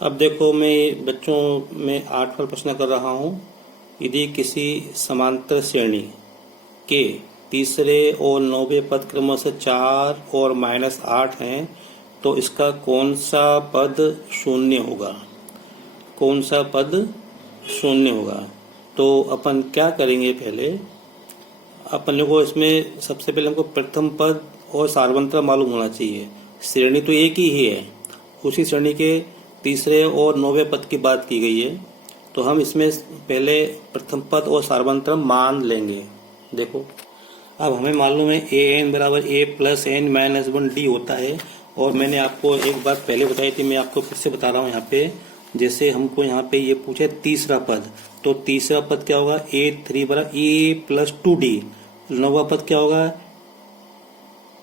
अब देखो, मैं बच्चों में 8वां प्रश्न कर रहा हूँ। यदि किसी समांतर श्रेणी के तीसरे और 9वें पद क्रमशः 4 और -8 हैं, तो इसका कौन सा पद शून्य होगा? कौन सा पद शून्य होगा? तो अपन क्या करेंगे, पहले अपन को इसमें सबसे पहले हमको प्रथम पद और सार्वंत्र मालूम होना चाहिए। श्रेणी तो एक ही है, उसी श्रेणी के तीसरे और 9वें पद की बात की गई है, तो हम इसमें पहले प्रथम पद और सार्वंत्रम मान लेंगे। देखो, अब हमें मालूम है ए एन बराबर ए प्लस एन माइनस 1 डी होता है। और मैंने आपको एक बात पहले बताई थी, मैं आपको फिर से बता रहा हूँ यहाँ पे। जैसे हमको यहाँ पे ये पूछे तीसरा पद, तो तीसरा पद क्या होगा? A3 बराबर ए प्लस 2D। 9वां पद क्या होगा?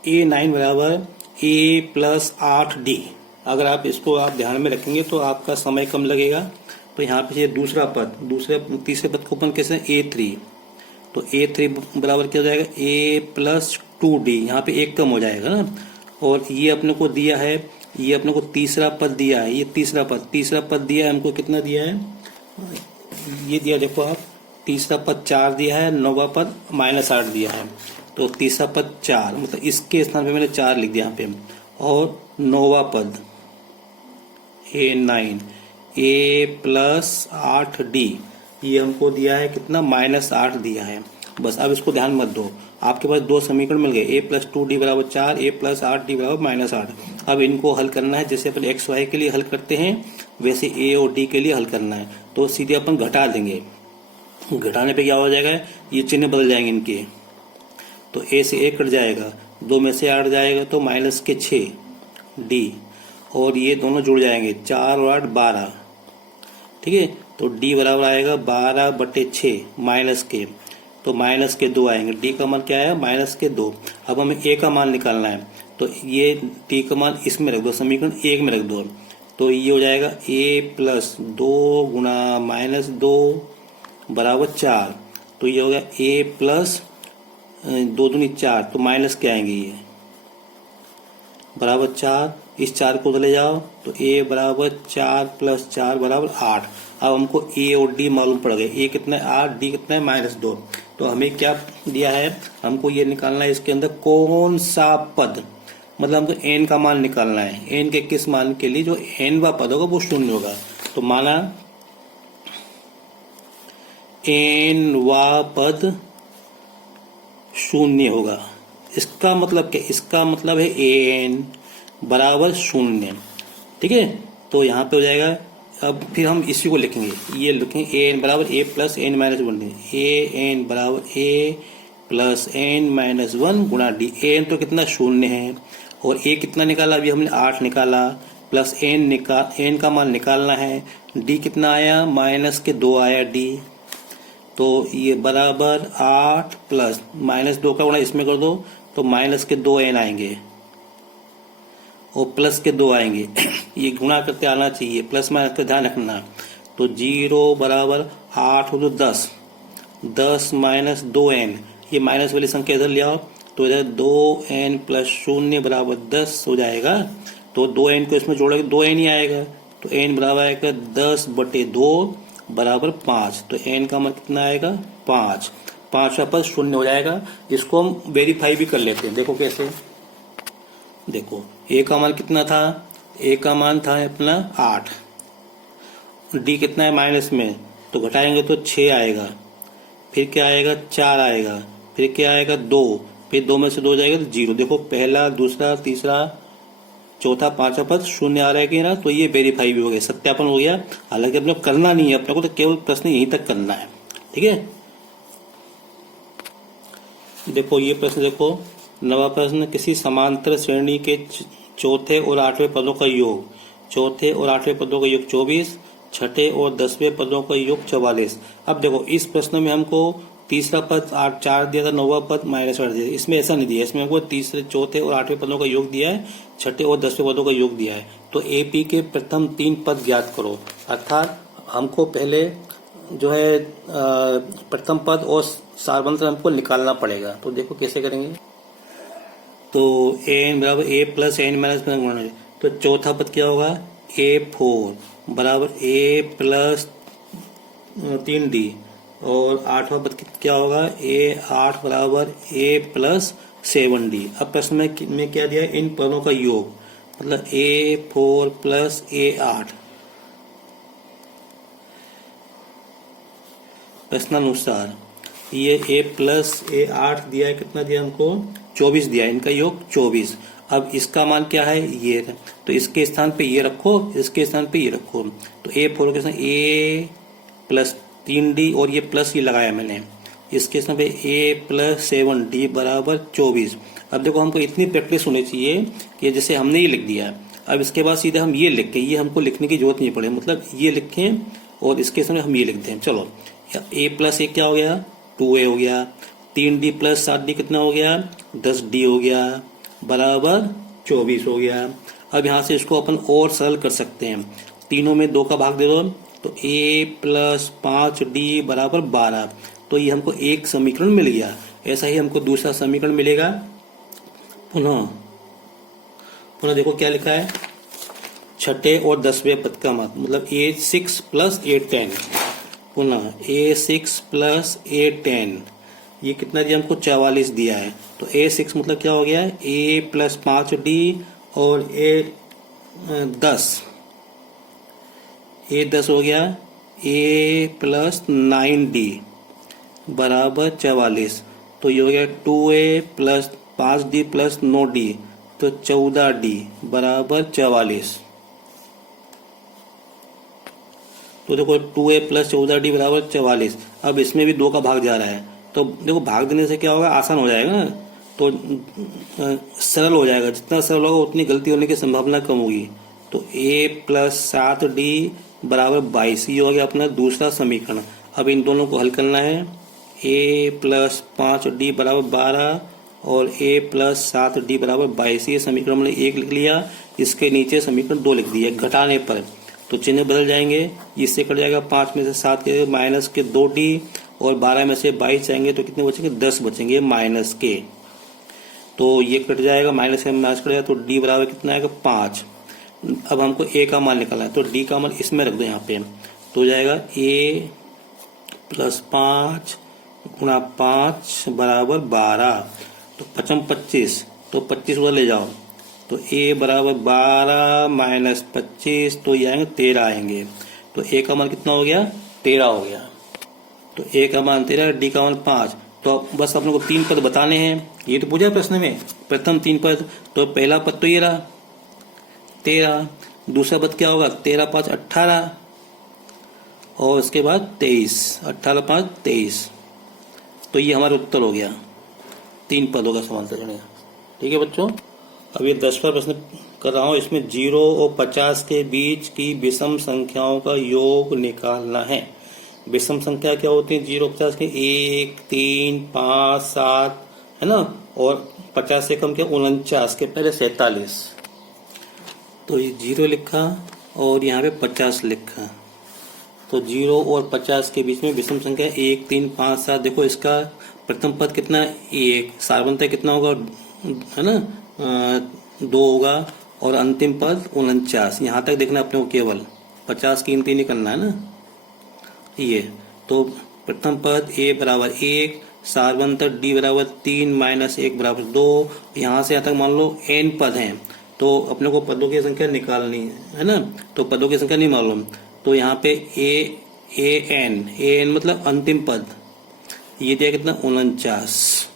A9 बराबर ए प्लस 8D। अगर आप इसको ध्यान में रखेंगे तो आपका समय कम लगेगा। तो यहाँ पे ये दूसरा पद, तीसरे पद को अपन कैसे? A3, तो A3 बराबर क्या हो जाएगा? A plus 2D। यहाँ पे एक कम हो जाएगा ना। और ये अपने को दिया है, ये अपने को तीसरा पद दिया है, ये तीसरा पद दिया है हमको। कितना दिया है? ये दिया, देखो आप, तीसरा पद 4 दिया है, 9वां पद -8 दिया है। तो तीसरा पद 4, मतलब इसके स्थान पे मैंने 4 लिख दिया यहाँ पे। और 9वां पद A9 A प्लस 8D, ये हमको दिया है कितना? -8 दिया है। बस अब इसको ध्यान मत दो, आपके पास दो समीकरण मिल गए। A प्लस 2D बराबर 4, A प्लस 8D बराबर -8। अब इनको हल करना है, जैसे अपन एक्स वाई के लिए हल करते हैं वैसे A और D के लिए हल करना है। तो सीधे अपन घटा देंगे। घटाने पे क्या हो जाएगा? ये चिन्ह बदल जाएंगे इनके। तो A से A कट जाएगा, 2 में से 8 जाएगा तो -6D। और ये दोनों जुड़ जाएंगे, 4 और 8 12। ठीक है, तो D बराबर आएगा 12/6 माइनस के, तो -2 आएंगे। D का मान क्या है? -2। अब हमें A का मान निकालना है, तो ये D का मान इसमें रख दो, समीकरण 1 में रख दो। तो ये हो जाएगा A प्लस 2 गुणा -2 बराबर 4। तो ये हो गया A प्लस 2 दूनी 4, तो माइनस के आएंगे ये बराबर 4। इस 4 को ले जाओ तो A बराबर 4 प्लस 4 बराबर 8। अब हमको A और D मालूम पड़ गए। A कितना है? 8, D कितना है? -2। तो हमें क्या दिया है? हमको ये निकालना है इसके अंदर कौन सा पद, मतलब हमको n का मान निकालना है। n के किस मान के लिए जो nवां पद होगा वो शून्य होगा। तो माना nवां पद शून्य होगा। इसका मतलब क्या? इसका मतलब है an बराबर 0। ठीक है, तो यहाँ पे हो जाएगा। अब फिर हम इसी को लिखेंगे, ये लिखेंगे an बराबर a plus n minus 1 an बराबर a प्लस n माइनस 1 गुणा d। an तो कितना? 0 है। और a कितना निकाला? अभी हमने 8 निकाला, प्लस n का मान निकालना है। d कितना आया? -2 आया d। तो ये बराबर 8 प्लस -2 का गुणा इसमें कर दो, तो -2n आएंगे और +2 आएंगे। ये गुणा करते आना चाहिए, प्लस माइनस का ध्यान रखना। तो 0 बराबर 8 हो तो 10, 10 माइनस 2n, ये माइनस वाली संख्या इधर ले आओ, तो इधर 2n प्लस 0 बराबर 10 हो जाएगा। तो 2n को इसमें जोड़ेंगे, 2n ही आएगा। तो n बराबर आएगा 10/2 बराबर 5। तो n का मान कितना आएगा? 5। 5वां पद शून्य हो जाएगा। इसको हम वेरीफाई भी कर लेते हैं। देखो कैसे? देखो, A का मान कितना था? A का मान था अपना 8। D कितना है? माइनस में, तो घटाएंगे तो 6 आएगा। फिर क्या आएगा? 4 आएगा। फिर क्या आएगा? 2। फिर 2 में से 2 जाएगा तो 0। देखो, पहला, दूसरा, तीसरा, चौथा, 5वां पद शून्य आ रहा है कि ना? तो ये वेरीफाई भी हो गया, सत्यापन हो गया। हालांकि अपने को करना नहीं है, अपने को तो केवल प्रश्न यहीं तक करना है। ठीक है, देखो ये प्रश्न देखो, 9वां प्रश्न, किसी समांतर श्रेणी के चौथे और 8वें पदों का योग, चौथे और 8वें पदों का योग 24, छठे और 10वें पदों का योग 44। अब देखो, इस प्रश्न में हमको तीसरा पद 4 दिया था, 9वां पद -8 दिया। इसमें ऐसा नहीं दिया, इसमें हमको तीसरे, चौथे और 8वें पदों का योग दिया है, छठे और 10वें पदों का योग दिया है। तो AP के प्रथम 3 पद ज्ञात करो। अर्थात हमको पहले जो है प्रथम पद और सार्वंत्र हमको निकालना पड़ेगा। तो देखो कैसे करेंगे। तो an बराबर a प्लस n माइनस 1 गुणा, तो चौथा पद क्या होगा? A4 बराबर A प्लस 3D और 8वां पद क्या होगा, A8 बराबर A प्लस 7D। अब प्रश्न में क्या दिया, इन पदों का योग मतलब A4 प्लस A8। प्रश्नानुसार ये A प्लस A8 दिया है, कितना दिया हमको, 24 दिया है, इनका योग 24। अब इसका मान क्या है, ये है, तो इसके स्थान पे ये रखो, इसके स्थान पे ये रखो, तो A4 के स्थान A प्लस 3D और ये प्लस ये लगाया मैंने, इसके स्थान पे A प्लस 7D बराबर 24। अब देखो हमको इतनी प्रैक्टिस होनी चाहिए कि जैसे हमने ये लिख दिया, अब इसके बाद सीधे हम ये लिख के, ये हमको लिखने की जरूरत नहीं पड़े, मतलब ये लिखें और इसके सामने हम ये लिख दें। चलो A प्लस एक क्या हो गया, 2A हो गया, 3D प्लस 7D कितना हो गया, 10D हो गया बराबर 24 हो गया। अब यहाँ से इसको अपन और सरल कर सकते हैं, तीनों में 2 का भाग दे दो, तो A प्लस 5D बराबर 12। तो ये हमको एक समीकरण मिल गया। ऐसा ही हमको दूसरा समीकरण मिलेगा। पुनः देखो क्या लिखा है, छठे और 10वें पद का मतलब A6 प्लस A10, पुनः A6 प्लस A10, ये कितना दिया हमको, 44 दिया है। तो A6 मतलब क्या हो गया, A प्लस 5D और A10 हो गया A प्लस 9D बराबर 44। तो ये हो गया 2A plus 5D plus 9D, तो 14D बराबर 44। तो देखो 2A प्लस 14D बराबर 44। अब इसमें भी 2 का भाग जा रहा है, तो देखो भाग देने से क्या होगा, आसान हो जाएगा ना, तो सरल हो जाएगा। जितना सरल होगा उतनी गलती होने की संभावना कम होगी। तो A प्लस 7D बराबर 22, ये हो गया अपना दूसरा समीकरण। अब इन दोनों को हल करना है, A प्लस 5D बराबर 12 और A प्लस 7D बराबर 22। ये समीकरण हमने 1 लिख लिया, इसके नीचे समीकरण 2 लिख दिया। घटाने पर तो चिन्ह बदल जाएंगे, इससे कट जाएगा 5 में से 7 के माइनस के 2D और 12 में से 22 जाएंगे तो कितने बचेंगे, 10 बचेंगे माइनस के। तो ये कट जाएगा, माइनस के माइनस कट जाएगा, तो D बराबर कितना आएगा, 5। अब हमको A का मान निकालना है, तो D का मान इसमें रख दो यहाँ पे, तो हो जाएगा A प्लस 5 गुणा 5 बराबर 12, तो 5 25, तो 25 उधर ले जाओ, तो A बराबर 12 माइनस 25, तो ये आएंगे 13 आएंगे। तो A का मान कितना हो गया, 13 हो गया। तो A का मान 13, D का मान 5। तो बस अपने को 3 पद बताने हैं, ये तो पूछा प्रश्न में, प्रथम 3 पद। तो पहला पद तो ये रहा 13, दूसरा पद क्या होगा, 13 5 18 और उसके बाद 23, 18 5 23। तो ये हमारा उत्तर हो गया, 3 पदों का समांतर चुनेगा। ठीक है बच्चों, अब ये 10वां प्रश्न कर रहा हूँ, इसमें 0 और 50 के बीच की विषम संख्याओं का योग निकालना है। विषम संख्या क्या होती है, 0 50 के 1 3 5 7 है ना, और 50 से कम क्या 49 के पहले 47। तो ये 0 लिखा और यहाँ पे 50 लिखा, तो 0 और 50 के बीच में विषम संख्या 1 3 5 7। देखो इसका प्रथम पद कितना, 1, सार्वंतः कितना होगा, है ना 2 होगा, और अंतिम पद 49। यहाँ तक देखना अपने को, केवल 50 की गिनती नहीं करना है ना ये। तो प्रथम पद A बराबर 1, सार्वंतः D बराबर 3 माइनस 1 बराबर 2। यहाँ से यहाँ तक मान लो n पद हैं, तो अपने को पदों की संख्या निकालनी है ना, तो पदों की संख्या नहीं मालूम, तो यहाँ पे an मतलब अंतिम पद, ये दिया कितना 49।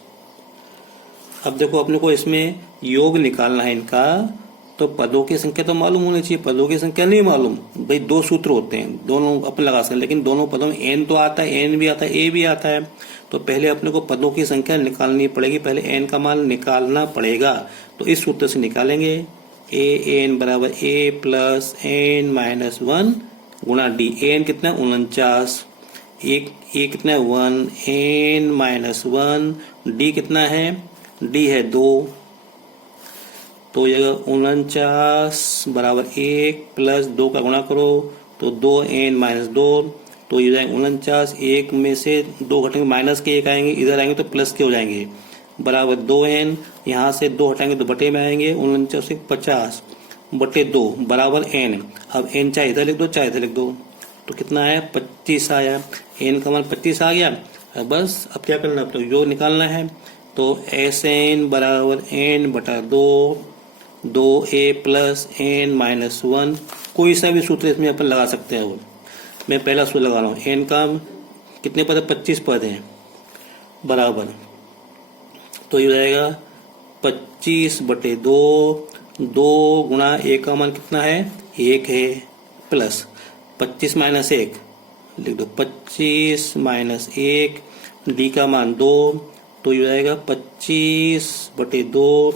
अब देखो अपने को इसमें योग निकालना है इनका, तो पदों की संख्या तो मालूम होनी चाहिए, पदों की संख्या नहीं मालूम। भाई 2 सूत्र होते हैं, दोनों अपन लगा सकते हैं, लेकिन दोनों पदों में n तो आता है, n भी आता है, a भी आता है। तो पहले अपने को पदों की संख्या निकालनी पड़ेगी, पहले n का मान निकालना पड़ेगा। तो इस सूत्र से निकालेंगे, an बराबर a प्लस n माइनस 1 गुणा d। n कितना 49, a कितना है 1, n माइनस 1, d कितना है, d है 2। तो ये 49 बराबर 1 प्लस 2 का गुणा करो, तो 2n माइनस 2, तो ये जाएंगे 49, 1 में से 2 घटेंगे माइनस के 1 आएंगे, इधर आएंगे तो प्लस के हो जाएंगे, बराबर 2n। यहाँ से 2 हटाएंगे तो बटे में आएंगे, 49 से 50, बटे 2 बराबर n। अब n चाहे इधर लिख दो चाहे इधर लिख दो, तो कितना आया 25 आया। n का मान 25 आ गया। बस अब क्या करना है, तो योग निकालना है। तो Sn बराबर n बटा 2a प्लस n माइनस 1। कोई सा भी सूत्र इसमें अपन लगा सकते हैं। वो मैं पहला सूत्र लगा रहा हूँ। n का कितने पद है, 25 पद हैं, बराबर, तो ये हो जाएगा 25 बटे 2 गुणा a का मान कितना है 1 है, प्लस 25 माइनस 1 लिख दो, 25 माइनस 1, d का मान 2, तो ये हो जाएगा 25 बटे 2,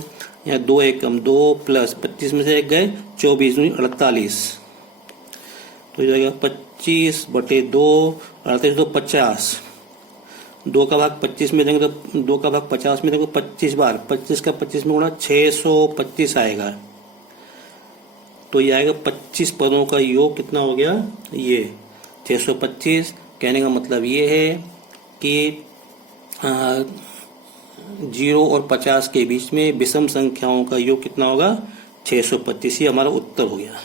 या 2 1 कम 2, प्लस 25 में से 1 गए 24 दूनी 48, तो ये हो जाएगा 25 बटे 2, 48 2 50, 2 का भाग 25 में देंगे तो 2 का भाग 50 में देंगे 25 बार, 25 का 25 में गुणा 625 आएगा। तो ये आएगा 25 पदों का योग कितना हो गया, ये 625। कहने का मतलब ये है कि 0 और 50 के बीच में विषम संख्याओं का योग कितना होगा 625। ये हमारा उत्तर हो गया।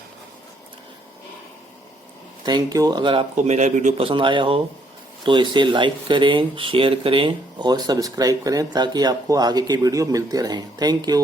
Thank you. अगर आपको मेरा वीडियो पसंद आया हो तो इसे लाइक करें, शेयर करें और सब्सक्राइब करें ताकि आपको आगे के वीडियो मिलते रहें। Thank you.